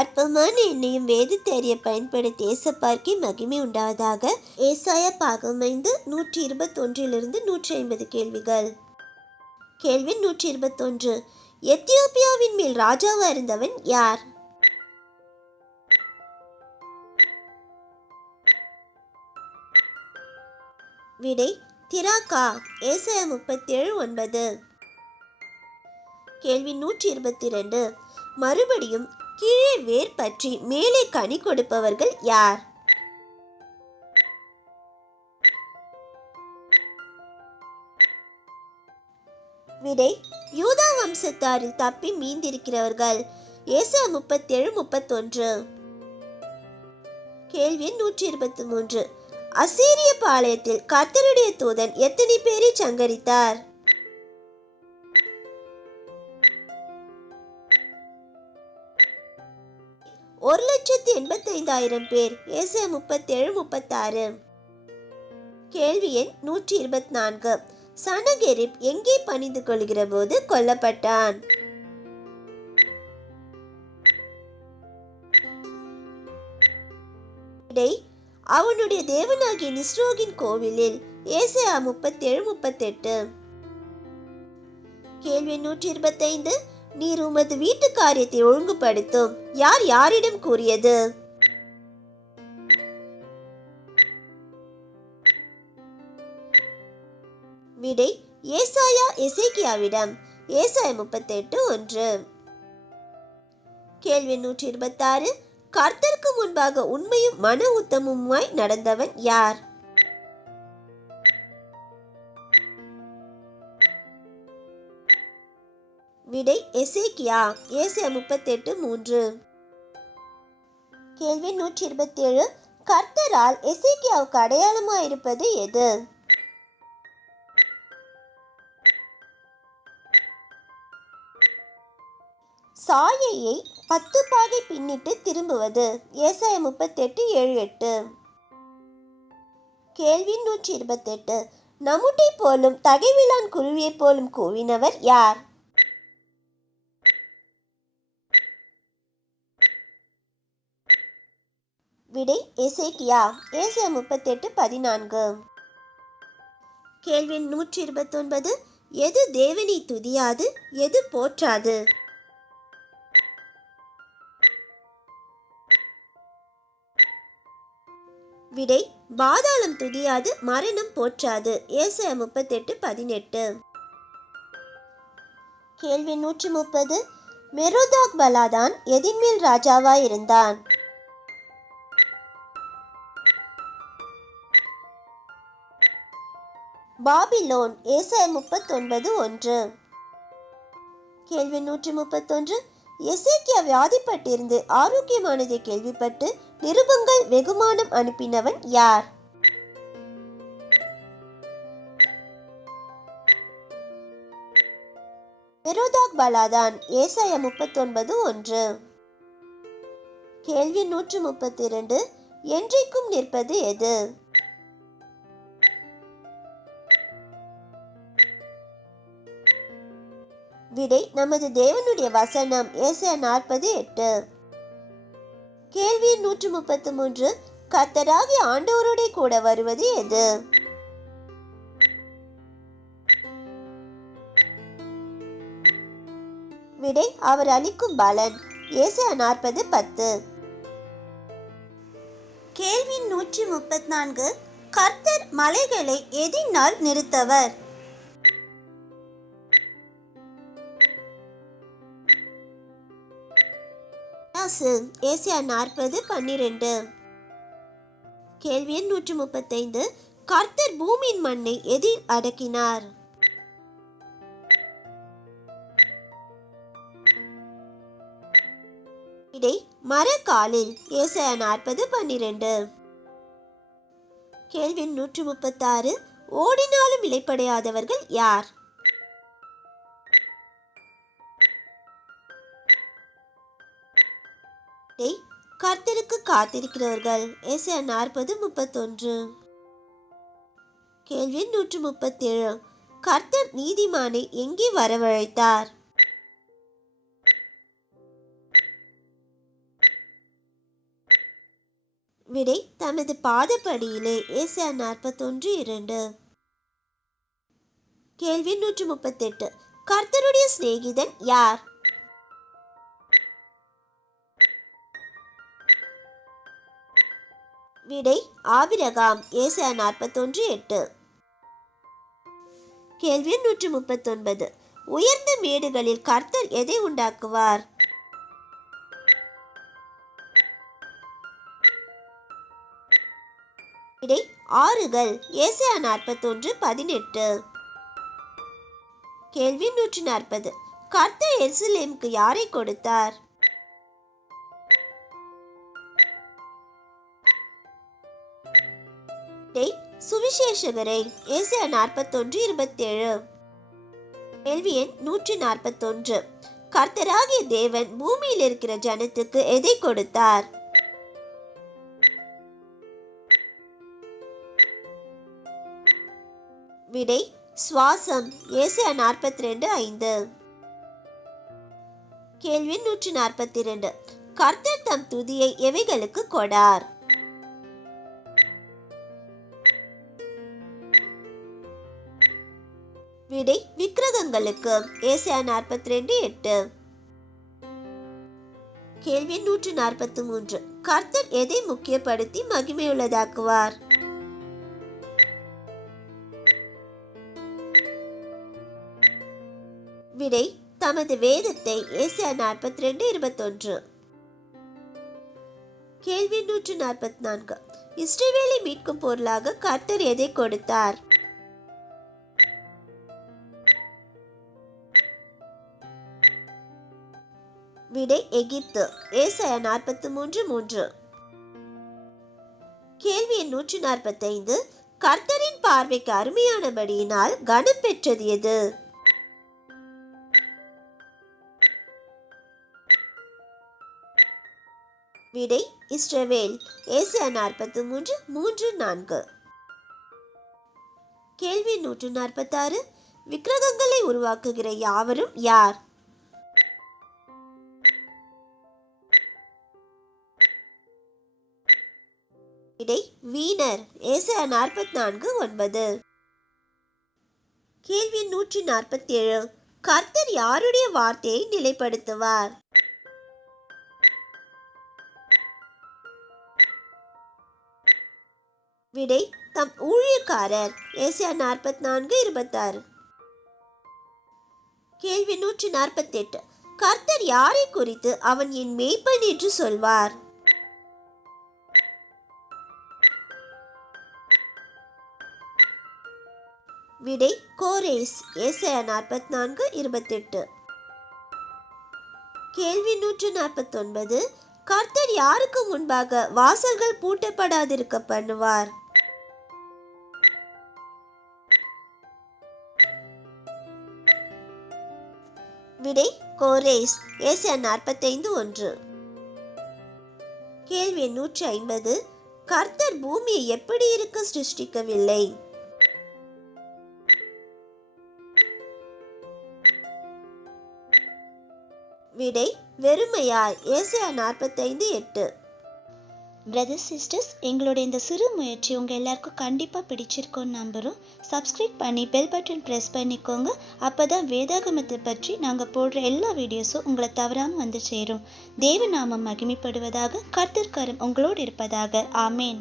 அற்பமான என்னையும் வேதத்தை அறிய பயன்படுத்தி ஏசப்பார்க்கே மகிமை உண்டாவதாக. ஏசாயா பாகம் 5 121 150 கேள்விகள். கேள்வி 121. எத்தியோப்பியாவின் மேல் ராஜாவா இருந்தவன் யார்? விடை திராக்கா. ஏசாயா 37:9. கேள்வி 122. மறுபடியும் கீழே வேர் பற்றி மேலே கனி கொடுப்பவர்கள் யார்? விடை யூதா வம்சத்தாரில் தப்பி மீந்திருக்கிறவர்கள். ஏசாயா 37:31. கேள்வி 123. அசீரிய பாளையத்தில் கர்த்தருடைய தூதன் எத்தனை பேரை சங்கரித்தார்? ஒரு 1,85,000 பேர். ஏசாயா 37:36. கேள்வி எண் 124. சனகெரிப் எங்கே பணிந்து கொள்கிற போது கொல்லப்பட்டான்? விடை அவனுடைய தேவனாகிய நிஸ்ரோகின் கோவிலில். ஏசாயா 37:38. கேள்வி 125. நீர் உமது வீட்டு காரியத்தை ஒழுங்குபடுத்தும். யார் யாரிடம் கூறியது? விடை ஏசாயா எசேக்கியாவிடம். ஏசாயா 38:1. கேள்வி 126. கர்த்தருக்கு முன்பாக உண்மையும் மன உத்தமுமாய் நடந்தவன் யார்? விடை எசேக்கியா. ஏசாயா 38:3. கேள்வி 127. கர்த்தரால் எசேக்கியாவுக்கு அடையாளமாயிருப்பது எது? சாயையை 10 பாகை பின்னிட்டு திரும்புவது. ஏசாயா 38:7-8. கேள்வி 128. நமுட்டை போலும் தகைவிலான் குருவியை போலும் கூவினவர் யார்? விடை எசேக்கியா. ஏசாயா 38:14. கேள்வி 129. எது தேவனை துதியாது எது போற்றாது? விடை பாதாளம் துதியாது மரணம் போற்றாது. ஏசாயா 38:18. கேள்வி 130. மெரோதாக் பலாதான் எதின்மேல் ராஜாவாய் இருந்தான்? பாபிலோன். ஏசாயா 39:1. கேள்வி 131. எசேக்கியா வியாதிப்பட்டிருந்து ஆரோக்கியமானதை கேள்விப்பட்டு நிருபங்கள் வெகுமானம் அனுப்பினவன் யார்? மெரோதாக் பலாதான். ஏசாயா 39:1. கேள்வி 132. என்றைக்கும் நிற்பது எது? விடை நமது தேவனுடைய வசனம். ஏசாயா 40:8. கேள்வி 133. கர்த்தராகிய ஆண்டவரோட கூட வருவது எது? விடை அவர் அளிக்கும் பலன். ஏசாயா 40:10. கேள்வி 134. கர்த்தர் மலைகளை எதினால் நிறுத்தவர்? ஏசாயா 40:12. கேள்வி 135. கர்த்தர் பூமியின் மண்ணை எதில் அடக்கினார்? விடை மரக்காலில். ஏசாயா 40:12. கேள்வி 136. ஓடினாலும் இளைப்படையாதவர்கள் யார்? கர்த்தருக்கு காத்திருக்கிறவர்கள். ஏசாயா 40:31. கேள்வி 137. கர்த்தர் நீதிமானை எங்கே வரவழைத்தார்? விடை தமது பாதப்படியிலே. ஏசாயா 41:2. கேள்வி 138. கர்த்தருடைய சிநேகிதன் யார்? விடை ஆபிரகாம். ஏசாயா 41:8. கேள்வி 139. உயர்ந்த மேடுகளில் கர்த்தர் எதை உண்டாக்குவார்? விடை ஆறுகள். ஏசாயா 41:18. கேள்வி 140. கர்த்தர் எருசலேமுக்கு யாரை கொடுத்தார்? விடை சுவிசேஷகரை. ஏசாயா 41:27. கேள்வி எண் 141. கர்த்தராகிய தேவன் பூமியில் இருக்கிற ஜனத்துக்கு எதை கொடுத்தார்? விடை சுவாசம். ஏசாயா 42:5. கேள்வி 142. கர்த்தர் தம் துதியை எவைகளுக்கு கொடார்? விடை விக்கிரகங்களுக்கு. ஏசாயா 42:8. கேள்வி 143. கர்த்தர் எதை முக்கியப்படுத்தி மகிமையுள்ளதாக்குவார்? விடை தமது வேதத்தை. ஏசாயா 42:21. கேள்வி 144. இஸ்ரவேலை மீட்கும் பொருளாக கர்த்தர் எதை கொடுத்தார்? விடை எகிப்து. ஏசாயா 43:3. கேள்வி 145. கர்த்தரின் பார்வைக்கு அருமையானபடியினால் கனம் பெற்றது எது? விடை இஸ்ரவேல். ஏசாயா 43:3-4. கேள்வி 146. விக்கிரகங்களை உருவாக்குகிற யாவரும் யார்? விடை வீணர். ஏசாயா 44:9. கேள்வி 147. கர்த்தர் யாருடைய வார்த்தையை நிலைப்படுத்துவார்? விடை தம் ஊழியக்காரர். ஏசாயா 44:26. கேள்வி 148. கர்த்தர் யாரை குறித்து அவன் என் மேய்ப்பன் என்று சொல்வார்? விடை கோரேஸ். ஏசாயா 44:28. கேள்வி 149. கர்த்தர் யாருக்கு முன்பாக வாசல்கள் பூட்டப்படாதிருக்க பண்ணுவார்? விடை கோரேஸ். ஏசாயா 45:1. கேள்வி 150. கர்த்தர் பூமியை எப்படி இருக்க சிருஷ்டிக்கவில்லை? விடை வெறுமையாய். ஏசாயா 45:8. பிரதர்ஸ் சிஸ்டர்ஸ், எங்களோட இந்த சிறு முயற்சி உங்கள் எல்லாருக்கும் கண்டிப்பாக பிடிச்சிருக்கோன்னு நம்புகிறோம். சப்ஸ்கிரைப் பண்ணி பெல் பட்டன் ப்ரெஸ் பண்ணிக்கோங்க. அப்போ தான் வேதாகமத்தை பற்றி நாங்கள் போடுற எல்லா வீடியோஸும் உங்களை தவறாமல் வந்து சேரும். தேவ நாமம் மகிமைப்படுவதாக. கர்த்தர் கரம் உங்களோடு இருப்பதாக. ஆமேன்.